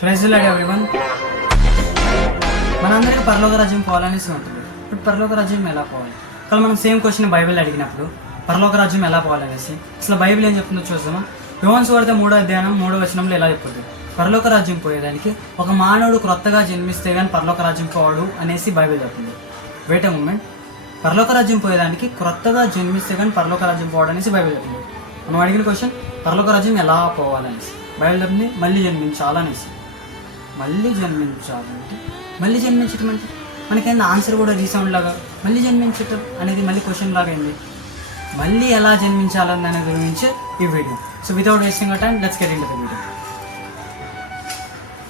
Praise the lord everyone. మనందరికీ పరలోక రాజ్యం పోవాలనేసి ఉంటుంది. ఇప్పుడు పరలోక రాజ్యం ఎలా పోవాలి? కానీ మనం సేమ్ క్వశ్చన్ బైబిల్ అడిగినప్పుడు పరలోక రాజ్యం ఎలా పోవాలనేసి అసలు బైబిల్ ఏం చెప్తుందో చూద్దామా. యోహాను సువార్త 3వ అధ్యాయం 3వ వచనంలో ఎలా చెప్తుంది? పరలోక రాజ్యం పోయేదానికి ఒక మానవుడు క్రొత్తగా జన్మిస్తే కానీ పరలోక రాజ్యం పోవాడు అనేసి బైబిల్ చెప్తుంది. Wait a moment. పరలోక రాజ్యం పోయేదానికి క్రొత్తగా జన్మిస్తే కానీ పరలోక రాజ్యం పోవడం అనేసి బైబిల్ చెప్తుంది. మనం అడిగిన క్వశ్చన్ పరలోక రాజ్యం ఎలా పోవాలనేసి బైబిల్ చెప్తుంది మళ్ళీ జన్మించాలనేసి. మళ్ళీ జన్మించాలంటే మళ్ళీ జన్మించటం అంటే మనకైనా ఆన్సర్ కూడా రీసౌండ్ లాగా మళ్ళీ జన్మించటం అనేది మళ్ళీ క్వశ్చన్ లాగా అయింది. మళ్ళీ ఎలా జన్మించాలని దాని గురించి ఈ video. So without wasting hour time let's get into the video.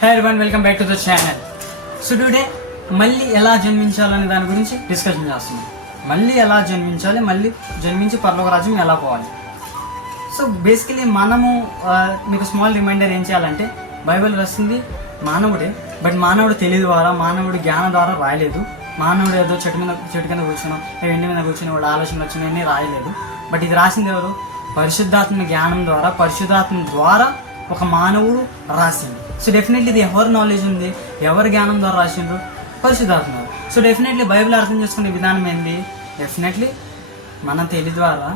High everyone, welcome back to the channel. So today మళ్ళీ ఎలా జన్మించాలనే దాని గురించి డిస్కషన్ చేస్తున్నాం. మళ్ళీ ఎలా జన్మించాలి, మళ్ళీ జన్మించి పరలోక రాజ్యం ఎలా పోవాలి. సో బేసికలీ మనము మీకు స్మాల్ రిమైండర్ ఏం చేయాలంటే బైబిల్ రాసింది మానవుడే, బట్ మానవుడు తెలివి ద్వారా, మానవుడి జ్ఞానం ద్వారా రాయలేదు. మానవుడు ఏదో చెట్టు కింద కూర్చున్నాం, ఎండి మీద కూర్చుని వాడు ఆలోచనలు వచ్చినాయని రాయలేదు. బట్ ఇది రాసింది ఎవరు? పరిశుద్ధాత్మ జ్ఞానం ద్వారా, పరిశుద్ధాత్మ ద్వారా ఒక మానవుడు రాసింది. సో డెఫినెట్లీ ఇది ఎవరి నాలెడ్జ్ ఉంది, ఎవరి జ్ఞానం ద్వారా రాసిండ్రు? పరిశుద్ధాత్మ. సో డెఫినెట్లీ బైబిల్ అర్థం చేసుకునే విధానం ఏంది? డెఫినెట్లీ మన తెలివి ద్వారా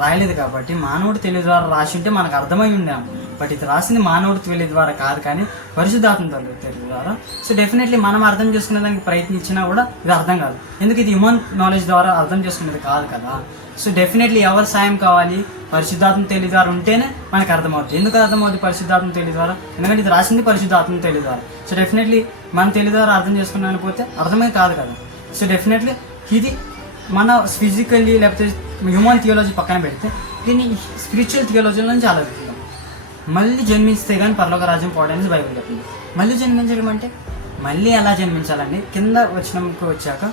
రాయలేదు కాబట్టి మానవుడు తెలివి ద్వారా రాసి ఉంటే మనకు అర్థమై ఉండాము. బట్ ఇది రాసింది మానవుడు తెలివి ద్వారా కాదు, కానీ పరిశుద్ధాత్మ తెలివి ద్వారా. సో డెఫినెట్లీ మనం అర్థం చేసుకునే దానికి ప్రయత్నించినా కూడా ఇది అర్థం కాదు, ఎందుకు ఇది హ్యూమన్ నాలెడ్జ్ ద్వారా అర్థం చేసుకునేది కాదు కదా. సో డెఫినెట్లీ ఎవరి సాయం కావాలి? పరిశుద్ధాత్మ తెలివి ద్వారా ఉంటేనే మనకు అర్థమవుతుంది. ఎందుకు అర్థమవుతుంది పరిశుద్ధాత్మ తెలివి ద్వారా? ఎందుకంటే ఇది రాసింది పరిశుద్ధాత్మ తెలివి ద్వారా. సో డెఫినెట్లీ మన తెలివి ద్వారా అర్థం చేసుకున్నాను పోతే అర్థమే కాదు కదా. సో డెఫినెట్లీ ఇది మన ఫిజికల్లీ లేకపోతే హ్యూమన్ థియాలజీ పక్కన పెడితే దీన్ని స్పిరిచువల్ థియాలజీలో నుంచి ఆలోచిస్తాం. మళ్ళీ జన్మిస్తే కానీ పరలోక రాజ్యం పోవడానికి బైబిల్ చెప్పింది. మళ్ళీ జన్మించడం అంటే మళ్ళీ ఎలా జన్మించాలండి? కింద వచనంకి వచ్చాక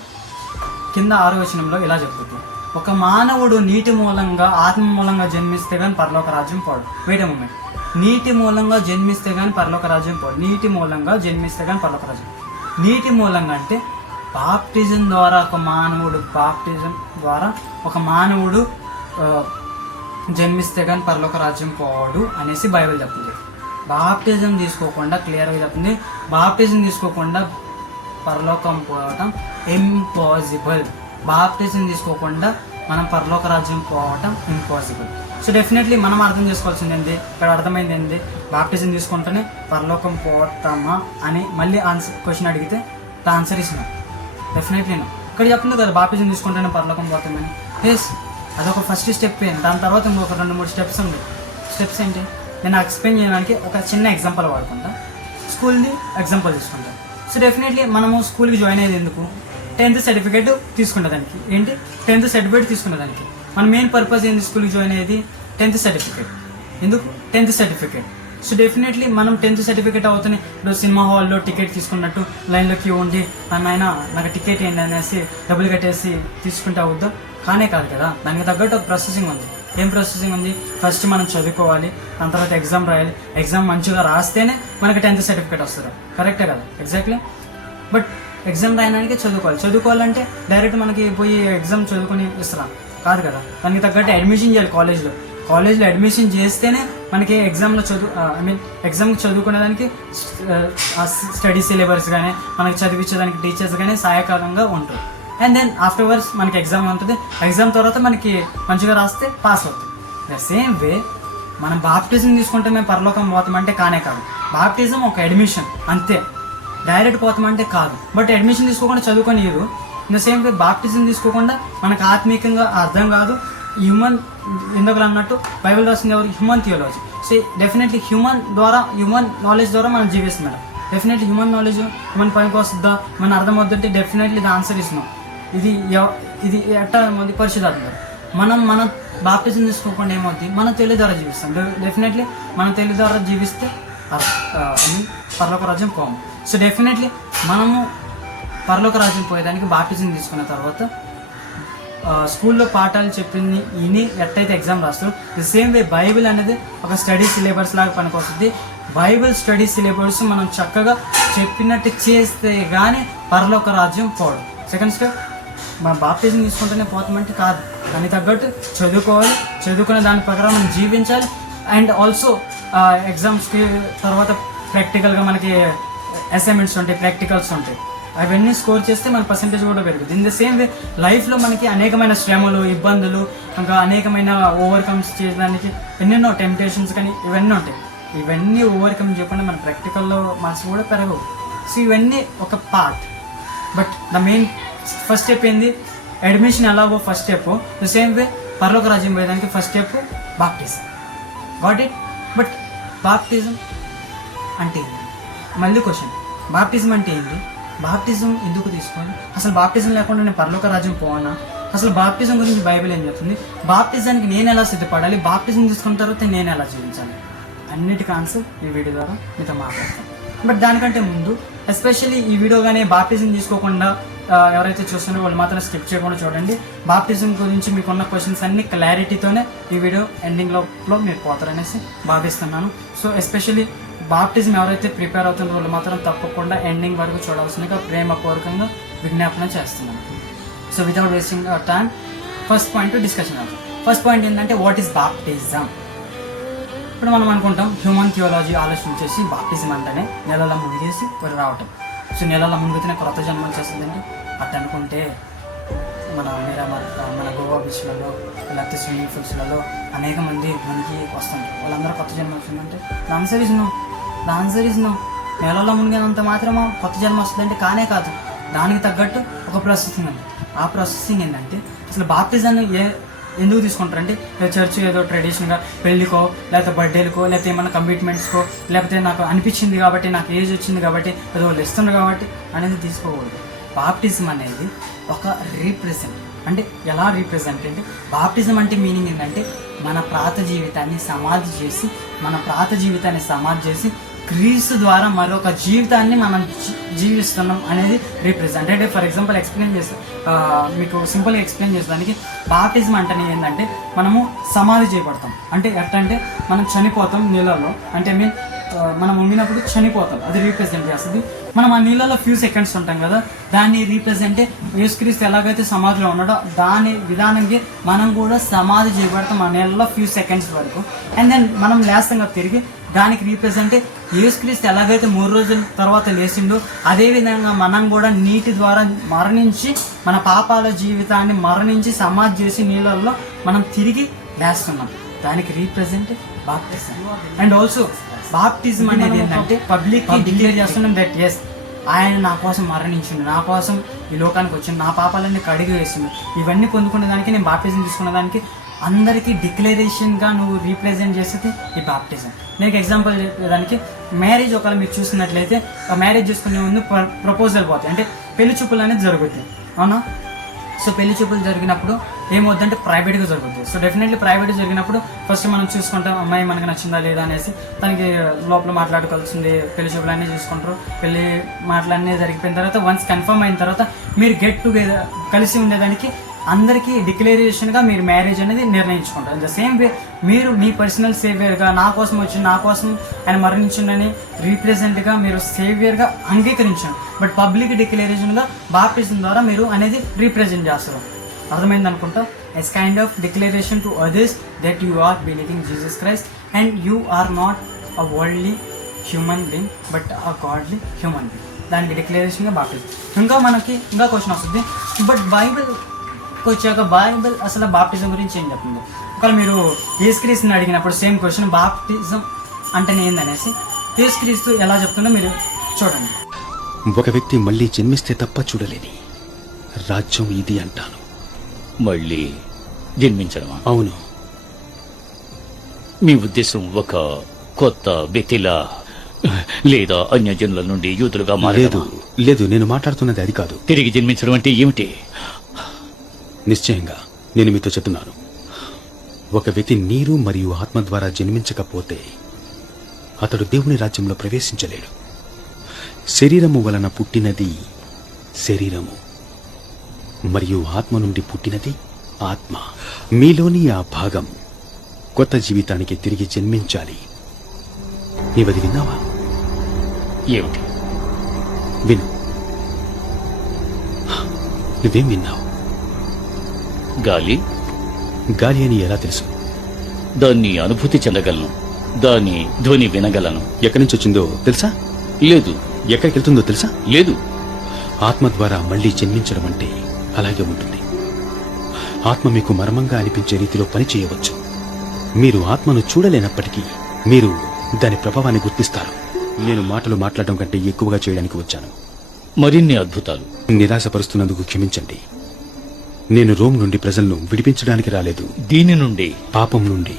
కింద 6వ వచనంలో ఇలా చెప్పుతుంది, ఒక మానవుడు నీటి మూలంగా ఆత్మ మూలంగా జన్మిస్తే కానీ పరలోక రాజ్యం పోడు. Wait a moment. నీటి మూలంగా జన్మిస్తే కానీ పరలోక రాజ్యం పోడు. నీటి మూలంగా జన్మిస్తే కానీ పరలోక రాజ్యం. నీటి మూలంగా అంటే బాప్టిజం ద్వారా ఒక మానవుడు జన్మిస్తే కానీ పరలోక రాజ్యం పోవాడు అనేసి బైబిల్ చెప్తుంది. బాప్టిజం తీసుకోకుండా, క్లియర్గా చెప్తుంది, బాప్టిజం తీసుకోకుండా పరలోకం పోవటం ఇంపాసిబుల్. బాప్టిజం తీసుకోకుండా మనం పరలోక రాజ్యం పోవటం ఇంపాసిబుల్. సో డెఫినెట్లీ మనం అర్థం చేసుకోవాల్సింది ఏంటి? ఇక్కడ అర్థమైంది ఏంటి? బాప్టిజం తీసుకుంటేనే పరలోకం పోతామా అని మళ్ళీ క్వశ్చన్ అడిగితే the answer is no. Definitely no. ఇక్కడ చెప్తుంది కదా బాప్టిజం తీసుకుంటేనే పరలోకం పోతామని. ఎస్, అదొక ఫస్ట్ స్టెప్. దాని తర్వాత ఇంకొక 2-3 స్టెప్స్ ఉంది. స్టెప్స్ ఏంటి? నేను ఎక్స్ప్లెయిన్ చేయడానికి ఒక చిన్న ఎగ్జాంపుల్ వాడుకుంటా. స్కూల్ని ఎగ్జాంపుల్ తీసుకుంటా. సో డెఫినెట్లీ మనము స్కూల్కి జాయిన్ అయ్యేది ఎందుకు? 10th certificate తీసుకునేదానికి. ఏంటి? 10th certificate తీసుకునేదానికి. మన మెయిన్ పర్పస్ ఏంటి స్కూల్కి జాయిన్ అయ్యేది? 10th certificate. ఎందుకు 10th సర్టిఫికేట్? సో డెఫినెట్లీ మనం 10th సర్టిఫికేట్ అవుతుంది. ఇప్పుడు సినిమా హాల్లో టికెట్ తీసుకున్నట్టు లైన్లో క్యూ ఉండి ఆయన నాకు టికెట్ ఏంటి అనేసి డబ్బులు కట్టేసి తీసుకుంటే అవుద్దా? కానే కాదు కదా. దానికి తగ్గట్టు ఒక ప్రాసెసింగ్ ఉంది. ఏం ప్రాసెసింగ్ ఉంది? ఫస్ట్ మనం చదువుకోవాలి, దాని తర్వాత ఎగ్జామ్ రాయాలి. ఎగ్జామ్ మంచిగా రాస్తేనే మనకి 10th సర్టిఫికేట్ వస్తుంది. కరెక్టే కదా? ఎగ్జాక్ట్లీ. బట్ ఎగ్జామ్ రాయడానికి చదువుకోవాలంటే డైరెక్ట్ మనకి పోయి ఎగ్జామ్ చదువుకొని ఇస్తారా? కాదు కదా. దానికి తగ్గట్టు అడ్మిషన్ చేయాలి కాలేజ్లో అడ్మిషన్ చేస్తేనే మనకి ఎగ్జామ్లో ఎగ్జామ్కి చదువుకునేదానికి స్టడీ సిలబస్ కానీ మనకి చదివించేదానికి టీచర్స్ కానీ సహాయకరంగా ఉంటుంది. అండ్ దెన్ ఆఫ్టర్వర్డ్స్ మనకి ఎగ్జామ్ ఉంటుంది. ఎగ్జామ్ తర్వాత మనకి మంచిగా రాస్తే పాస్ అవుతుంది. ద సేమ్ వే మనం బాప్టిజం తీసుకుంటే మేము పరలోకం పోతామంటే కానే కాదు. బాప్టిజం ఒక అడ్మిషన్ అంతే, డైరెక్ట్ పోతామంటే కాదు. బట్ అడ్మిషన్ తీసుకోకుండా చదువుకొని ఇరు. In the same way baptism తీసుకోకుండా మనకు ఆత్మీయంగా అర్థం కాదు. హ్యూమన్ ఎందుకు అన్నట్టు బైబిల్ రాసింది ఎవరు? Human theology. So definitely human knowledge ద్వారా మనం జీవిస్తున్నాం. డెఫినెట్లీ హ్యూమన్ నాలెడ్జ్ హ్యూమన్ పనికి వస్తుందా, మన అర్థం అవుతుంటే డెఫినెట్లీ ద ఆన్సర్ ఇస్తున్నాం. ఇది ఎట్లా ఏమవుతుంది? పరిశుద్ధాత్మ. మన బాప్టిజం తీసుకోకుండా ఏమవుతుంది? మన తెలివి ద్వారా జీవిస్తాం. డెఫినెట్లీ మన తెలివి ద్వారా జీవిస్తే పరలోక రాజ్యం పోము. సో డెఫినెట్లీ మనము పరలోక రాజ్యం పోయేదానికి బాప్టిజం తీసుకున్న తర్వాత స్కూల్లో పాఠాలు చెప్పింది ఇని ఎట్టయితే ఎగ్జామ్ రాస్తారు, ది సేమ్ వే బైబిల్ అనేది ఒక స్టడీ సిలబస్ లాగా పనికొస్తుంది. బైబిల్ స్టడీ సిలబస్ మనం చక్కగా చెప్పినట్టు చేస్తే కానీ పరలోక రాజ్యం పోవడం. సెకండ్ స్టెప్, మనం బాప్టిజం తీసుకుంటేనే పోతామంటే కాదు. దానికి తగ్గట్టు చదువుకునే దాని ప్రకారం మనం జీవించాలి. అండ్ ఆల్సో ఎగ్జామ్స్కి తర్వాత ప్రాక్టికల్గా మనకి అసైన్మెంట్స్ ఉంటాయి, ప్రాక్టికల్స్ ఉంటాయి. అవన్నీ స్కోర్ చేస్తే మన పర్సంటేజ్ కూడా పెరుగుతుంది. ఇన్ ద సేమ్ వే లైఫ్లో మనకి అనేకమైన శ్రమలు, ఇబ్బందులు, ఇంకా అనేకమైన ఓవర్కమ్స్ చేయడానికి ఎన్నెన్నో టెంప్టేషన్స్ కానీ ఇవన్నీ ఉంటాయి. ఇవన్నీ ఓవర్కమ్ చేయకుండా మన ప్రాక్టికల్లో మార్క్స్ కూడా పెరగవు. సో ఇవన్నీ ఒక part. But the main first step ఏంది? అడ్మిషన్ ఎలాగో first step, the same way పరలోక రాజ్యం పోయేదానికి first step baptism. Got it? But baptism అంటే ఏంటి? మళ్ళీ క్వశ్చన్, బాప్టిజం అంటే ఏంటి? బాప్టిజం ఎందుకు తీసుకోవాలి? అసలు బాప్టిజం లేకుండా నేను పరలోక రాజ్యం పోవానా? అసలు బాప్టిజం గురించి బైబిల్ ఏం చెప్తుంది? బాప్టిజానికి నేను ఎలా సిద్ధపడాలి? బాప్టిజం తీసుకున్న తర్వాత నేను ఎలా జీవించాలి? అన్నిటికీ ఆన్సర్ ఈ వీడియో ద్వారా మీతో మాట్లాడతాను. బట్ దానికంటే ముందు ఎస్పెషల్లీ ఈ వీడియోగానే బాప్టిజం తీసుకోకుండా ఎవరైతే చూస్తున్నారో వాళ్ళు మాత్రం స్కిప్ చేయకుండా చూడండి. బాప్టిజం గురించి మీకున్న క్వశ్చన్స్ అన్ని క్లారిటీతోనే ఈ వీడియో ఎండింగ్లో మీరు పోతారనేసి భావిస్తున్నాను. సో ఎస్పెషల్లీ బాప్టిజం ఎవరైతే ప్రిపేర్ అవుతుందో వాళ్ళు మాత్రం తప్పకుండా ఎండింగ్ వరకు చూడాల్సిందిగా ప్రేమపూర్వకంగా విజ్ఞాపన చేస్తున్నాను. So without wasting time first point discussion అవుతాం. ఫస్ట్ పాయింట్ ఏంటంటే వాట్ ఈస్ బాప్టిజం? ఇప్పుడు మనం అనుకుంటాం హ్యూమన్ థియాలజీ ఆలోచించేసి బాప్టిజం అంటేనే నెలల మునిగేసి రావటం. సో నెలల మునిగితేనే క్రొత్త జన్మ చేస్తుందంటే అట్ట అనుకుంటే మన గోవా బీచ్లలో లేకపోతే స్విమ్మింగ్ పూల్స్లలో అనేక మంది మునిగి వస్తుంటారు. వాళ్ళందరూ కొత్త జన్మ వచ్చిందంటే ద ఆన్సర్ ఇస్ నో. నెలలో మునిగినంత మాత్రమా కొత్త జన్మ వస్తుందంటే కానే కాదు. దానికి తగ్గట్టు ఒక ప్రాసెసింగ్ ఉంది. ఆ ప్రాసెసింగ్ ఏంటంటే అసలు బాప్టిజాన్ని ఎందుకు తీసుకుంటారంటే చర్చ్ ఏదో ట్రెడిషనల్గా పెళ్ళికో లేకపోతే బర్త్డేలకో లేకపోతే ఏమైనా కమిట్మెంట్స్కో లేకపోతే నాకు అనిపించింది కాబట్టి, నాకు ఏజ్ వచ్చింది కాబట్టి, ఏదో వాళ్ళు ఇస్తున్నారు కాబట్టి అనేది తీసుకోకూడదు. బాప్టిజం అనేది ఒక రీప్రజెంట్. అంటే ఎలా రీప్రజెంట్ అంటే బాప్టిజం అంటే మీనింగ్ ఏంటంటే మన పాత జీవితాన్ని సమాధి చేసి క్రీస్తు ద్వారా మరొక జీవితాన్ని మనం జీవిస్తున్నాం అనేది రీప్రజెంట్. అంటే ఫర్ ఎగ్జాంపుల్ మీకు సింపుల్గా ఎక్స్ప్లెయిన్ చేసేదానికి బాప్టిజం అంటే ఏంటంటే మనము సమాధి చేయబడతాం. అంటే ఎట్లంటే మనం చనిపోతాం నీళ్ళలో, అంటే మనం ఉండినప్పుడు చనిపోతాం, అది రీప్రజెంట్ చేస్తుంది. మనం ఆ నీళ్ళలో ఫ్యూ సెకండ్స్ ఉంటాం కదా, దాన్ని రీప్రజెంట్ యేసుక్రీస్తు ఎలాగైతే సమాధిలో ఉన్నాడో దాని విధానంగా మనం కూడా సమాధి చేయబడతాం ఆ నీళ్ళలో ఫ్యూ సెకండ్స్ వరకు. అండ్ దెన్ మనం లేస్తాం కదా తిరిగి, దానికి రీప్రజెంట్ యేసుక్రీస్తు ఎలాగైతే 3 రోజుల తర్వాత లేచిండో అదేవిధంగా మనం కూడా నీటి ద్వారా మరణించి మన పాపాల జీవితాన్ని మరణించి సమాధి చేసి నీళ్ళల్లో మనం తిరిగి లేస్తున్నాం. దానికి represent baptism. And also baptism అనేది ఏంటంటే పబ్లిక్ డిక్లేర్ చేస్తున్నాం దట్ ఎస్ ఆయన నా కోసం మరణించిండు, నా కోసం ఈ లోకానికి వచ్చిండు, నా పాపాలన్నీ కడిగి వేసిండు. ఇవన్నీ పొందుకునే దానికి నేను బాప్టిజం తీసుకునే దానికి అందరికీ డిక్లరేషన్గా నువ్వు రీప్రజెంట్ చేసేది ఈ బాప్టిజం. నేను ఎగ్జాంపుల్ చెప్పేదానికి మ్యారేజ్ ఒకవేళ మీరు చూసినట్లయితే మ్యారేజ్ చేసుకునే ముందు ప్రపోజల్ పోతాయి, అంటే పెళ్లి చూపులు అనేది జరుగుతాయి, అవునా? సో పెళ్లి చూపులు జరిగినప్పుడు ఏమవుతుందంటే ప్రైవేట్గా జరుగుతుంది. సో డెఫినెట్లీ ప్రైవేట్గా జరిగినప్పుడు ఫస్ట్ మనం చూసుకుంటాం అమ్మాయి మనకు నచ్చిందా లేదా అనేసి, తనకి లోపల మాట్లాడుకోవాల్సింది, పెళ్లి చూపులు అన్నీ చూసుకుంటారు. పెళ్లి మాటలన్నీ జరిగిపోయిన తర్వాత వన్స్ కన్ఫర్మ్ అయిన తర్వాత మీరు గెట్ టుగెదర్ కలిసి ఉండేదానికి అందరికీ డిక్లరేషన్గా మీరు మ్యారేజ్ అనేది నిర్ణయించుకుంటారు. ఇన్ ద సేమ్ వే మీరు మీ పర్సనల్ సేవియర్గా నా కోసం ఆయన మరణించిండని రీప్రజెంట్గా మీరు సేవియర్గా అంగీకరించారు. బట్ పబ్లిక్ డిక్లరేషన్గా బాప్టిజం ద్వారా మీరు అనేది రీప్రజెంట్ చేస్తారు. అర్థమైంది అనుకుంటా. As kind of declaration to others that you are believing Jesus Christ and you are not a worldly human being but a godly human being. దానికి డిక్లరేషన్గా బాప్టిజం. ఇంకా క్వశ్చన్ వస్తుంది, బట్ బైబిల్ వచ్చాక బైబిల్ అసలు baptism గురించి ఏం చెప్తుంది? ఒకవేళ మీరు యేసుక్రీస్తుని అడిగినప్పుడు సేమ్ క్వశ్చన్ బాప్టిజం అంటే ఏందనేసి యేసుక్రీస్తు ఎలా చెప్తుందో మీరు చూడండి. ఒక వ్యక్తి మళ్ళీ జన్మిస్తే తప్ప చూడలేని రాజ్యం ఇది అంటాను. మళ్ళీ జన్మించడమా? అవును. మీ ఉద్దేశం ఒక కొత్త వ్యక్తిలా లేదా అన్యజనుల నుండి యూతులుగా మారడమా? లేదు, నేను మాట్లాడుతున్నది అది కాదు. తిరిగి జన్మించడం అంటే ఏమిటి? నిశ్చయంగా నేను మీతో చెప్తున్నాను, ఒక వ్యక్తి నీరు మరియు ఆత్మ ద్వారా జన్మించకపోతే అతడు దేవుని రాజ్యంలో ప్రవేశించలేడు. శరీరము వలన పుట్టినది శరీరము మరియు ఆత్మ నుండి పుట్టినది ఆత్మ. మీలోని ఆ భాగం కొత్త జీవితానికి తిరిగి జన్మించాలి. నీవది విన్నావా? ఏమిటి? విను. నువ్వేం విన్నావు? గాలి అని ఎలా తెలుసు? దాన్ని అనుభూతి చెందగలను. దాని ధ్వని వినగలను. ఎక్కడి నుంచి వచ్చిందో తెలుసా? లేదు. ఎక్కడికి వెళ్తుందో తెలుసా? లేదు. ఆత్మ ద్వారా మళ్లీ జన్మించడం అంటే అలాగే ఉంటుంది. ఆత్మ మీకు మర్మంగా అనిపించే రీతిలో పని చేయవచ్చు. మీరు ఆత్మను చూడలేనప్పటికీ మీరు దాని ప్రభావాన్ని గుర్తిస్తారు. నేను మాటలు మాట్లాడడం కంటే ఎక్కువగా చేయడానికి వచ్చాను. మరిన్ని అద్భుతాలు. నిరాశపరుస్తున్నందుకు క్షమించండి. నేను రోమ్ నుండి ప్రజలను విడిపించడానికి రాలేదు. దీని నుండి, పాపం నుండి,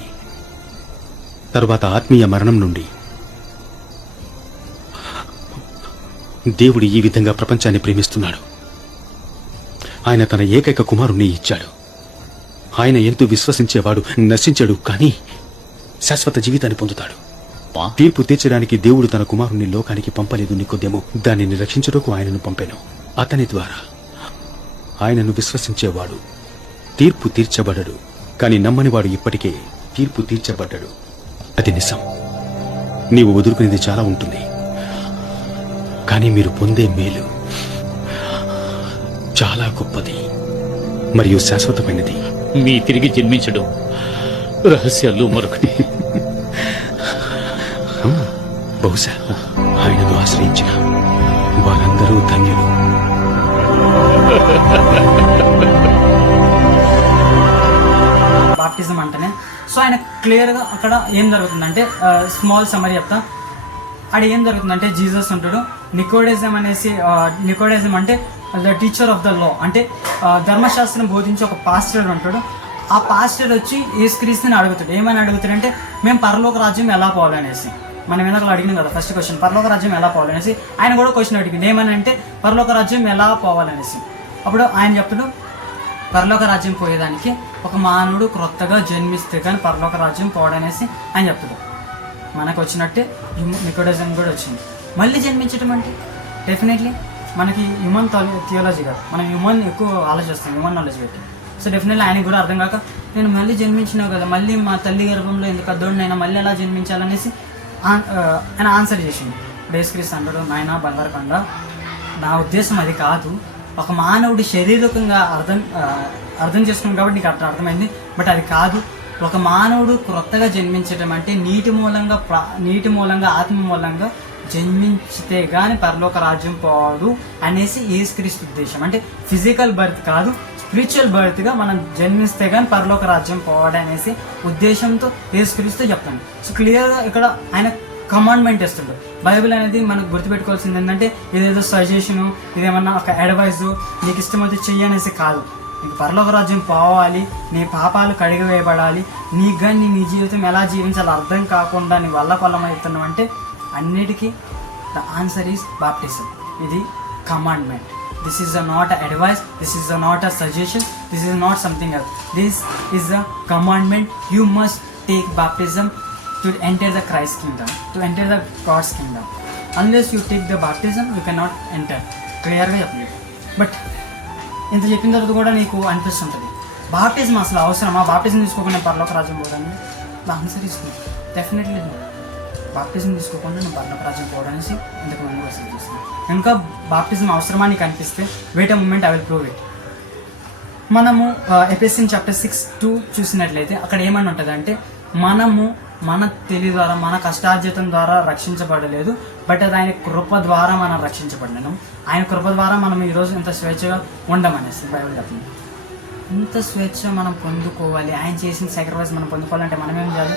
తరువాత ఆత్మీయ మరణం నుండి. దేవుడు ఈ విధంగా ప్రపంచాన్ని ప్రేమిస్తున్నాడు. ఆయన తన ఏకైక కుమారుణ్ణి ఇచ్చాడు. ఆయన ఎంతో విశ్వసించేవాడు నశించాడు, కానీ శాశ్వత జీవితాన్ని పొందుతాడు. తీర్పు తీర్చడానికి దేవుడు తన కుమారుణ్ణి లోకానికి పంపలేదు. నికోదేము దానిని రక్షించుటకు ఆయనను పంపెను. అతని ద్వారా ఆయనను విశ్వసించేవాడు తీర్పు తీర్చబడడు, కానీ నమ్మనివాడు ఇప్పటికే తీర్పు తీర్చబడ్డాడు. అది నిజం. నీవు వదులుకునేది చాలా ఉంటుంది, కానీ మీరు పొందే మేలు చాలా గొప్పది మరియు శాశ్వతమైనది. మీ తిరిగి జన్మించడం రహస్యాల్లో మరొకటి. బహుశా ఆయనను ఆశ్రయించిన వారందరూ ధన్యులు. బాప్టిజం అంటేనే సో ఆయన క్లియర్గా అక్కడ ఏం జరుగుతుందంటే స్మాల్ సమరీ చెప్తా. అక్కడ ఏం జరుగుతుందంటే జీసస్ ఉంటాడు. నికోడిజం అంటే the teacher of the law, అంటే ధర్మశాస్త్రం బోధించి ఒక పాస్టర్ ఉంటాడు. ఆ పాస్టర్ వచ్చి యేసుక్రీస్తుని అడుగుతాడు. ఏమని అడుగుతాడంటే మేము పరలోక రాజ్యం ఎలా పోవాలనేసి. మనం వెనకాల అడిగినాం కదా ఫస్ట్ క్వశ్చన్, పరలోక రాజ్యం ఎలా పోవాలనేసి. ఆయన కూడా క్వశ్చన్ అడిగింది ఏమని అంటే పరలోక రాజ్యం ఎలా పోవాలనేసి. అప్పుడు ఆయన చెప్తాడు పరలోక రాజ్యం పోయేదానికి ఒక మానవుడు క్రొత్తగా జన్మిస్తే కానీ పరలోక రాజ్యం పోవడనేసి ఆయన చెప్తాడు. మనకు వచ్చినట్టే నికోడిజం కూడా వచ్చింది. మళ్ళీ జన్మించడం అంటే డెఫినెట్లీ మనకి హ్యూమన్ థియాలజీ కాదు, మనం హ్యూమన్ ఎక్కువ ఆలోచిస్తాం, హ్యూమన్ నాలెడ్జ్ పెట్టి. సో డెఫినెట్లీ ఆయనకు కూడా అర్థం కాక నేను మళ్ళీ జన్మించినావు కదా, మళ్ళీ మా తల్లి గర్భంలో ఎందుకు అద్దోడినైనా మళ్ళీ ఎలా జన్మించాలనేసి ఆయన ఆన్సర్ చేసింది. యేసుక్రీస్తు అంటాడు, నాయన బంగారకొండ, నా ఉద్దేశం అది కాదు. ఒక మానవుడు శారీరకంగా అర్థం చేసుకున్నాడు కాబట్టి నీకు అట్లా అర్థమైంది, బట్ అది కాదు. ఒక మానవుడు క్రొత్తగా జన్మించడం అంటే నీటి మూలంగా ఆత్మ మూలంగా జన్మించితే కానీ పరలోక రాజ్యం పోడు అనేసి యేసుక్రీస్తు ఉద్దేశం. అంటే ఫిజికల్ బర్త్ కాదు, స్పిరిచువల్ బర్త్గా మనం జన్మిస్తే కానీ పరలోక రాజ్యం పోవడం అనేసి ఉద్దేశంతో యేసుక్రీస్తు చెప్తాను. సో క్లియర్గా ఇక్కడ ఆయన కమాండ్మెంట్ ఇస్తుంటాడు. బైబిల్ అనేది మనకు గుర్తుపెట్టుకోవాల్సింది ఏంటంటే ఇదేదో సజెషను, ఇదేమన్నా ఒక అడ్వైజు, నీకు ఇష్టమైతే చెయ్యి అనేసి కాదు. నీకు పరలోక రాజ్యం పోవాలి, నీ పాపాలు కడిగివేయబడాలి, నీకు కానీ నీ జీవితం ఎలా జీవించాలో అర్థం కాకుండా నీ వల్ల కొల్లమవుతున్నావు అంటే అన్నిటికీ ద ఆన్సర్ ఈజ్ బాప్టిజం. ఇది commandment. This is not a advice, this is not a suggestion, this is not something else. This is a commandment. You must take baptism to enter the Christ kingdom, to enter the God's kingdom. Unless you take the baptism, you cannot enter. క్లియర్గా చెప్పలేదు. But ఇంత చెప్పిన తర్వాత కూడా నీకు అనిపిస్తుంటుంది baptism అసలు అవసరమా, బాప్టిజం తీసుకోకుండా పరలోక రాజ్యం పోవడానికి? ఆన్సర్ ఇస్తుంది డెఫినెట్లీ. బాప్టిజం తీసుకోకుండా నేను పరలోక రాజ్యం పోవడానికి ఇంతకుముందు వస్తుంది చూస్తున్నాను. ఇంకా బాప్టిజం అవసరమా నీకు అనిపిస్తే wait a moment, I will prove it. మనము ఎఫెసియన్స్ చాప్టర్ 6:2 చూసినట్లయితే అక్కడ ఏమని ఉంటుంది అంటే మనము మన తెలివి ద్వారా మన కష్టార్జితం ద్వారా రక్షించబడలేదు, బట్ అది ఆయన కృప ద్వారా మనం రక్షించబడినాము. ఆయన కృప ద్వారా మనం ఈరోజు ఇంత స్వేచ్ఛగా ఉండమనేసి బైబిల్ చెప్తుంది. ఇంత స్వేచ్ఛ మనం పొందుకోవాలి, ఆయన చేసిన సాక్రిఫైస్ మనం పొందుకోవాలంటే మనం ఏం చేయాలి?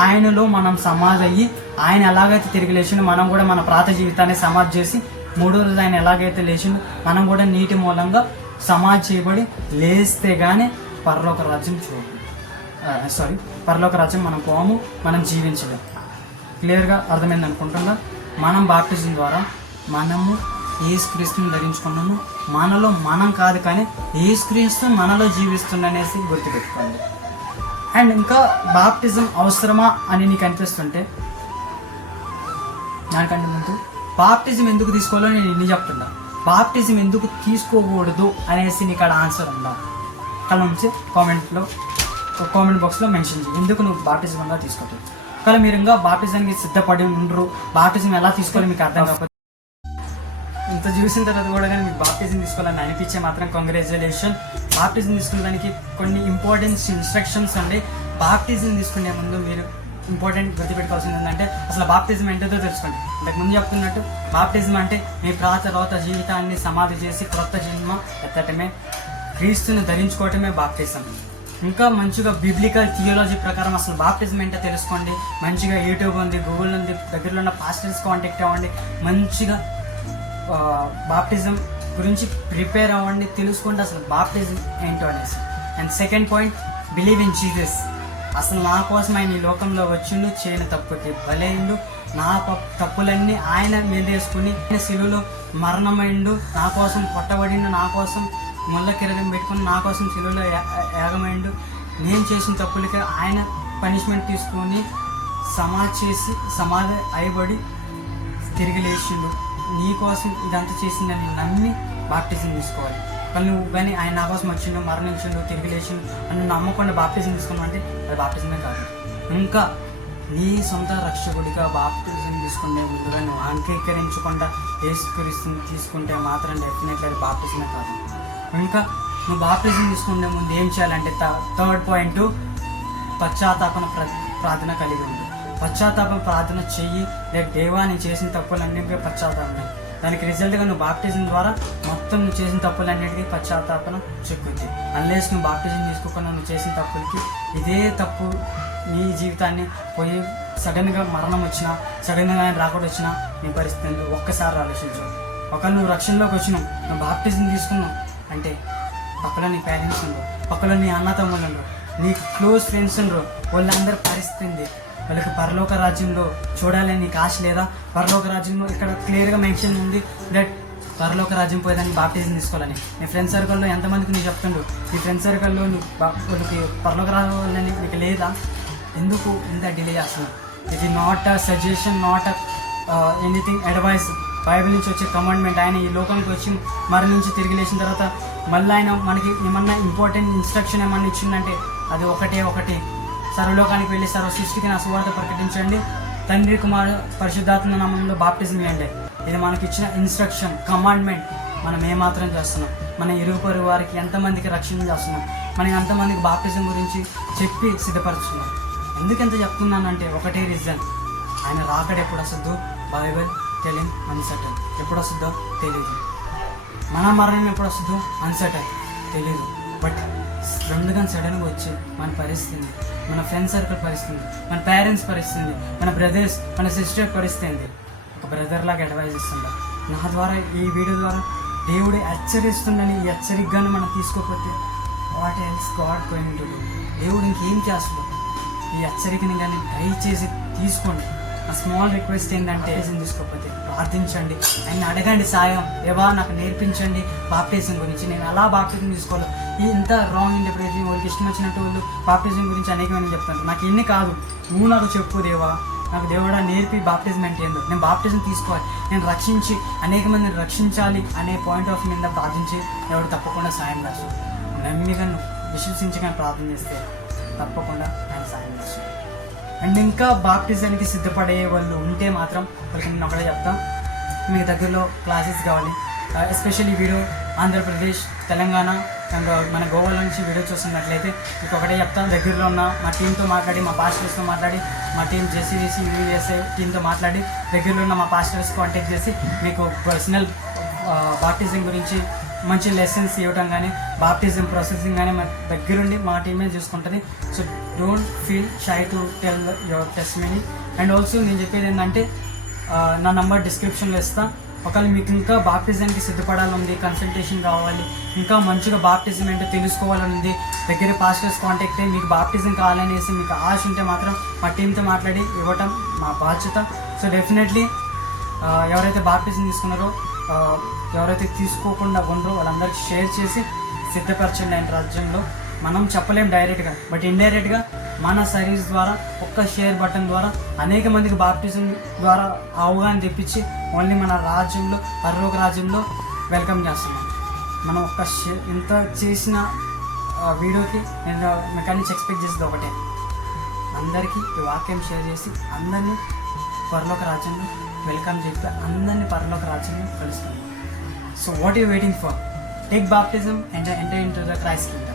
ఆయనలో మనం సమాధి అయ్యి ఆయన ఎలాగైతే తిరిగి లేచిండో మనం కూడా మన ప్రాత జీవితాన్ని సమాధి చేసి మూడో రోజు ఆయన ఎలాగైతే లేచిండో మనం కూడా నీటి మూలంగా సమాధి చేయబడి లేస్తే కానీ పరలోక రాజ్యం పరలోక రాజ్యం మనం పోము, మనం జీవించలేం. క్లియర్గా అర్థమైంది అనుకుంటున్నా. మనం బాప్టిజం ద్వారా మనము యేసుక్రీస్తుని ధరించుకున్నాము. మనలో మనం కాదు కానీ యేసుక్రీస్తు మనలో జీవిస్తుందనేసి గుర్తుపెట్టుకోండి. అండ్ ఇంకా బాప్టిజం అవసరమా అని నీకు అనిపిస్తుంటే దానికంటే ముందు బాప్టిజం ఎందుకు తీసుకోవాలో నేను ఇన్ని చెప్తున్నా. బాప్టిజం ఎందుకు తీసుకోకూడదు అనేసి నీకు అక్కడ ఆన్సర్ ఉందా? అక్కడ నుంచి కామెంట్ బాక్స్లో మెన్షన్ చేయి ఎందుకు నువ్వు బాప్టిజం అలా తీసుకోవట్లేదు. కానీ మీరు ఇంకా బాప్టిజానికి సిద్ధపడి ఉండరు, బాప్టిజం ఎలా తీసుకోవాలి మీకు అర్థం కాకపోతే ఇంత చూసిన తర్వాత కూడా కానీ మీకు బాప్టిజం తీసుకోవాలని అనిపించే మాత్రం కంగ్రాచులేషన్. బాప్టిజం తీసుకునే దానికి కొన్ని ఇంపార్టెంట్ ఇన్స్ట్రక్షన్స్ ఉండి బాప్టిజం తీసుకునే ముందు మీరు ఇంపార్టెంట్ గుర్తుపెట్టుకోవాల్సింది ఏంటంటే అసలు బాప్టిజం ఏంటో తెలుసుకోండి. ఇంతకు ముందు చెప్తున్నట్టు బాప్టిజం అంటే మీ తర్వాత జీవితాన్ని సమాధి చేసి క్రొత్త జన్మ ఎత్తటమే, క్రీస్తుని ధరించుకోవటమే బాప్టిజం. ఇంకా మంచిగా బిబ్లికల్ థియాలజీ ప్రకారం అసలు బాప్టిజం ఏంటో తెలుసుకోండి. మంచిగా యూట్యూబ్ ఉంది, గూగుల్ ఉంది, దగ్గరలో ఉన్న పాస్టర్స్ కాంటాక్ట్ అవ్వండి, మంచిగా బాప్టిజం గురించి ప్రిపేర్ అవ్వండి, తెలుసుకోండి అసలు బాప్టిజం ఏంటో అనేసి. And second point, believe in Jesus. అసలు నా కోసం ఆయన ఈ లోకంలో వచ్చిండు, చేయని తప్పుకి బలైండు, నా తప్పులన్నీ ఆయన మీద వేసుకుని శిలువలో మరణమైండు, నా కోసం కొట్టబడిండు, నా కోసం ముళ్ళ కిరీటం పెట్టుకుని నా కోసం శిలువలో యాగమైండు. నేను చేసిన తప్పులకి ఆయన పనిష్మెంట్ తీసుకొని సమాధి అయిబడి తిరిగి లేచిండు. నీ కోసం ఇదంతా చేసిందని నమ్మి బాప్టిజం తీసుకోవాలి. కానీ నువ్వు కానీ ఆయన నా కోసం వచ్చిండు, మరణించిండు, తిరిగి లేచిండు అని నమ్మకుండా బాప్టిజం తీసుకున్నావు అది బాప్టిజమే కాదు. ఇంకా నీ సొంత రక్షకుడిగా బాప్టిజం తీసుకునే ముందుగా నువ్వు అంగీకరించకుండా యేసుక్రీస్తుని తీసుకుంటే మాత్రం డెఫినెట్లీ అది బాప్టిజమే కాదు. ఇంకా నువ్వు బాప్టిజం తీసుకునే ముందు ఏం చేయాలంటే థర్డ్ పాయింట్, పశ్చాత్తాపన ప్రార్థన కలిగి ఉంది. పశ్చాత్తాపన ప్రార్థన చెయ్యి, లేక దేవా నేను చేసిన తప్పులన్నింటికీ పశ్చాత్తాపం. దానికి రిజల్ట్గా నువ్వు బాప్టిజం ద్వారా మొత్తం నువ్వు చేసిన తప్పులన్నిటికీ పశ్చాత్తాపన చెక్కుద్ది. అన్లెస్ నువ్వు బాప్టిజం తీసుకోకుండా నువ్వు చేసిన తప్పులకి ఇదే తప్పు నీ జీవితాన్ని పోయి సడన్గా మరణం వచ్చినా, సడన్గా ఆయన రాకుండా వచ్చినా నీ పరిస్థితి ఒక్కసారి ఆలోచించు. ఒకవేళ నువ్వు రక్షణలోకి వచ్చినావు, నువ్వు బాప్టిజం తీసుకున్నావు అంటే పక్కలో నీ పేరెంట్స్ ఉండరు, పక్కలో నీ అన్నతమ్ములు ఉండరు, నీ క్లోజ్ ఫ్రెండ్స్ ఉండరు, వాళ్ళందరూ పరిస్థితి వాళ్ళకి పరలోక రాజ్యంలో చూడాలని నీకు ఆశ లేదా? పరలోక రాజ్యంలో ఇక్కడ క్లియర్గా మెన్షన్ ఉంది దట్ పరలోక రాజ్యం పోయేదాన్ని బాప్టిజం తీసుకోవాలని. నీ ఫ్రెండ్ సర్కిల్లో ఎంతమందికి నువ్వు చెప్తుండు, నీ ఫ్రెండ్ సర్కిల్లో నువ్వు వాళ్ళకి పరలోక రావాలని నీకు లేదా? ఎందుకు ఇంత డిలే చేస్తున్నావు? ఇది not a suggestion, not anything advice. Bible నుంచి వచ్చే కమాండ్మెంట్. ఆయన ఈ లోకానికి వచ్చి మరణించి తిరిగి లేచిన తర్వాత మళ్ళీ ఆయన మనకి ఏమన్నా ఇంపార్టెంట్ ఇన్స్ట్రక్షన్ ఏమన్నా ఇచ్చిందంటే అది ఒకటి, సర్వలోకానికి వెళ్ళి సర్వ సృష్టికి నా సువార్త ప్రకటించండి, తండ్రి కుమార పరిశుద్ధాత్మ నామంలో బాప్టిజం ఇవ్వండి. ఇది మనకి ఇచ్చిన ఇన్స్ట్రక్షన్, కమాండ్మెంట్. మనం ఏమాత్రం చేస్తున్నాం? మన ఇరుగు పొరుగు వారికి ఎంతమందికి రక్షణ చేస్తున్నాం? మనం ఎంతమందికి బాప్టిజం గురించి చెప్పి సిద్ధపరుస్తున్నాం? ఎందుకంత చెప్తున్నానంటే ఒకటే రీజన్, ఆయన రాకడ ఎప్పుడు వస్తుందో బైబిల్ టెలింగ్ అన్సర్టన్. ఎప్పుడు వస్తుందో తెలియదు. మన మరణం ఎప్పుడు వస్తుందో అన్సర్టన్, తెలియదు. బట్ రెండుగా సడన్గా వచ్చి మన పరిస్థితి, మన ఫ్రెండ్ సర్కిల్ పరిస్థితి, మన పేరెంట్స్ పరిస్థితి, మన బ్రదర్స్, మన సిస్టర్ పరిస్థితి ఒక బ్రదర్ లాగా అడ్వైజ్ ఇస్తుందా? నా ద్వారా ఈ వీడియో ద్వారా దేవుడు హెచ్చరిస్తుందని ఈ హెచ్చరికగానే మనం తీసుకోకపోతే what else God going to do? దేవుడు ఇంకేం చేస్తాడు? ఈ హెచ్చరికని కానీ దయచేసి తీసుకోండి. నా స్మాల్ రిక్వెస్ట్ ఏంటంటే తీసుకోకపోతే ప్రార్థించండి, ఆయన అడగండి సాయం. దేవా నాకు నేర్పించండి బాప్టిజం గురించి, నేను అలా బాప్టిజం తీసుకోవాలి. ఇంత రాంగ్ ఇంటర్ప్రిటేషన్, వాళ్ళకి ఇష్టం వచ్చినట్టు వాళ్ళు బాప్టిజం గురించి అనేకమైన చెప్తాను. నాకు ఎన్ని కాదు, నువ్వు నాకు చెప్పు దేవా, నాకు దేవుడా నేర్పి బాప్టిజం అంటే ఏందో, నేను బాప్టిజం తీసుకోవాలి, నేను రక్షించి అనేక మందిని రక్షించాలి అనే పాయింట్ ఆఫ్ మీద ప్రార్థించి ఎవడు తప్పకుండా సాయం చేస్తాడు. నమ్మిగా విశ్వసించగా ప్రార్థన చేస్తే తప్పకుండా ఆయన సాయం చేస్తాడు. అండ్ ఇంకా బాప్టిజానికి సిద్ధపడే వాళ్ళు ఉంటే మాత్రం వాళ్ళకి నేను ఒకటే చెప్తాం, మీ దగ్గరలో క్లాసెస్ కావాలి. Especially video Andhra Pradesh, Telangana and మన గోవాలో నుంచి వీడియో చూస్తున్నట్లయితే మీకు ఒకటే చెప్తాను, దగ్గరలో ఉన్న మా టీంతో మాట్లాడి, మా పాస్టర్స్తో మాట్లాడి, మా టీం జేసీసీ యూఎస్ఏ టీంతో మాట్లాడి, దగ్గరలో ఉన్న మా పాస్టర్స్ కాంటాక్ట్ చేసి మీకు పర్సనల్ బాప్టిజం గురించి మంచి లెసన్స్ ఇవ్వటం కానీ, బాప్టిజం ప్రాసెసింగ్ కానీ మా దగ్గరుండి మా టీమే చూసుకుంటుంది. So don't feel shy to tell your testimony. And also నేను చెప్పేది ఏంటంటే నా నంబర్ డిస్క్రిప్షన్లో ఇస్తాను. ఒకవేళ మీకు ఇంకా బాప్టిజానికి సిద్ధపడాలని, కన్సల్టేషన్ కావాలి, ఇంకా మంచిగా బాప్టిజం ఏంటో తెలుసుకోవాలని ఉంది, దగ్గర పాస్టర్స్ కాంటాక్ట్ అయ్యి మీకు బాప్టిజం కావాలనేసి మీకు ఆశ ఉంటే మాత్రం మా టీంతో మాట్లాడి ఇవ్వటం మా బాధ్యత. సో డెఫినెట్లీ ఎవరైతే బాప్టిజం తీసుకున్నారో, ఎవరైతే తీసుకోకుండా ఉండరో వాళ్ళందరికీ షేర్ చేసి సిద్ధపరచండి. ఆయన రాజ్యంలో మనం చెప్పలేం డైరెక్ట్గా, బట్ ఇండైరెక్ట్గా మన సర్వీస్ ద్వారా, ఒక్క షేర్ బటన్ ద్వారా అనేక మందికి బాప్టిజం ద్వారా అవగాహన తెప్పించి ఓన్లీ మన రాజ్యంలో, పరలోక రాజ్యంలో వెల్కమ్ చేస్తున్నాం. మనం ఒక్క షేర్ ఇంత చేసిన వీడియోకి నేను మీకు నుంచి ఎక్స్పెక్ట్ చేసేది ఒకటే, అందరికీ ఈ వాక్యం షేర్ చేసి అందరినీ పరలోక రాజ్యంలో వెల్కమ్ చెప్పి అందరినీ పరలోక రాజ్యంలో కలుస్తున్నాం. So what are you waiting for? Take baptism and enter into the Christ kingdom.